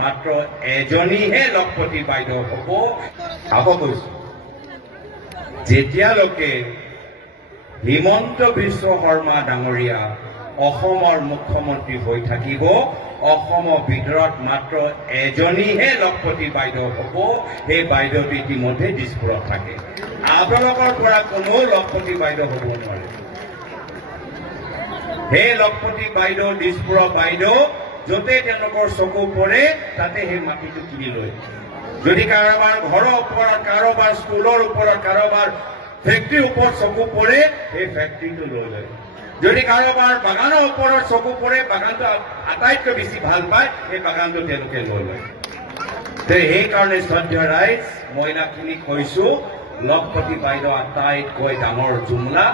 মাত্ৰ এজনীহে লখপতি বাইদেউ হ'ব। চাব কৈছো, যেতিয়ালৈকে হিমন্ত বিশ্ব শৰ্মা ডাঙৰীয়া অসমৰ মুখ্যমন্ত্ৰী হৈ থাকিব, অসমৰ ভিতৰত মাত্ৰ এজনীহে লখপতি বাইদেউ হ'ব। সেই বাইদেউটো ইতিমধ্যে দিছপুৰত থাকে। আপোনালোকৰ পৰা কোনো লখপতি বাইদেউ হ'ব নোৱাৰে। সেই লখপতি বাইদেউ, দিছপুৰৰ বাইদেউ, য'তে তেওঁলোকৰ চকু পৰে তাতে সেই মাটিটো কিনি লয়। যদি কাৰোবাৰ ঘৰৰ ওপৰত, কাৰোবাৰ স্কুলৰ ওপৰত, কাৰোবাৰ ফেক্টৰীৰ ওপৰত চকু পৰে, সেই ফেক্টৰীটো লৈ লয়। যদি কাৰোবাৰ বাগানৰ ওপৰত চকু পৰে, বাগানটো আটাইতকৈ বেছি ভাল পায়, সেই বাগানটো তেওঁলোকে লৈ লয়। সেইকাৰণে শ্ৰদ্ধেয় ৰাইজ, মহিলাখিনিক কৈছো, লখপতি বাইদেউ আটাইতকৈ ডাঙৰ জুমলা।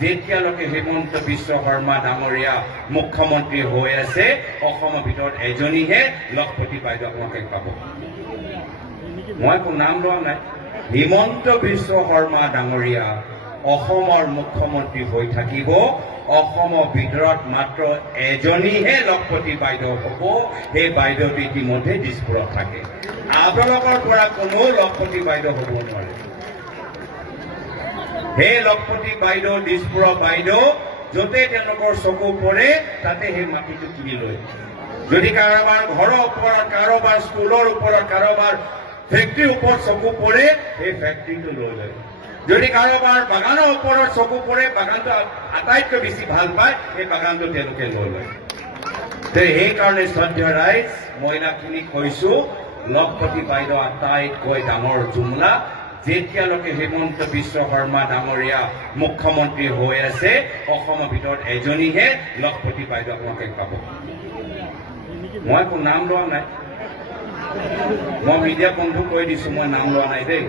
যেতিয়ালৈকে হিমন্ত বিশ্ব শৰ্মা ডাঙৰীয়া মুখ্যমন্ত্ৰী হৈ আছে, অসমৰ ভিতৰত এজনীহে লখপতি বাইদেউ আপোনালোকে পাব। মই একো নাম লোৱা নাই। হিমন্ত বিশ্ব শৰ্মা ডাঙৰীয়া অসমৰ মুখ্যমন্ত্ৰী হৈ থাকিব, অসমৰ ভিতৰত মাত্ৰ এজনীহে লখপতি বাইদেউ হ'ব। সেই বাইদেউটো ইতিমধ্যে দিছপুৰত থাকে। আপোনালোকৰ পৰা কোনো লখপতি বাইদেউ হ'ব নোৱাৰে। সেই লখপতি বাইদেউ, দিছপুৰৰ বাইদেউ, য'তে তেওঁলোকৰ চকু পৰে তাতে সেই মাটিটো কিনি লয়। যদি কাৰোবাৰ ঘৰৰ ওপৰত, কাৰোবাৰ স্কুলৰ ওপৰত, কাৰোবাৰ ফেক্টৰীৰ ওপৰত চকু পৰে, সেই ফেক্টৰীটো লৈ লয়। যদি কাৰোবাৰ বাগানৰ ওপৰত চকু পৰে, বাগানটো আটাইতকৈ বেছি ভাল পায়, সেই বাগানটো তেওঁলোকে লৈ লয়। সেইকাৰণে শ্ৰদ্ধেয় ৰাইজ, মহিলাখিনিক কৈছো, লখপতি বাইদেউ আটাইতকৈ ডাঙৰ জুমলা। যেতিয়ালৈকে হিমন্ত বিশ্ব শৰ্মা ডাঙৰীয়া মুখ্যমন্ত্ৰী হৈ আছে, অসমৰ ভিতৰত এজনীহে লখপতি বাইদেউ আপোনালোকে পাব। মই একো নাম লোৱা নাই। মই মিডিয়া বন্ধু কৈ দিছো, মই নাম লোৱা নাই দেই।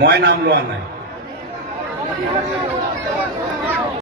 মই নাম লোৱা নাই।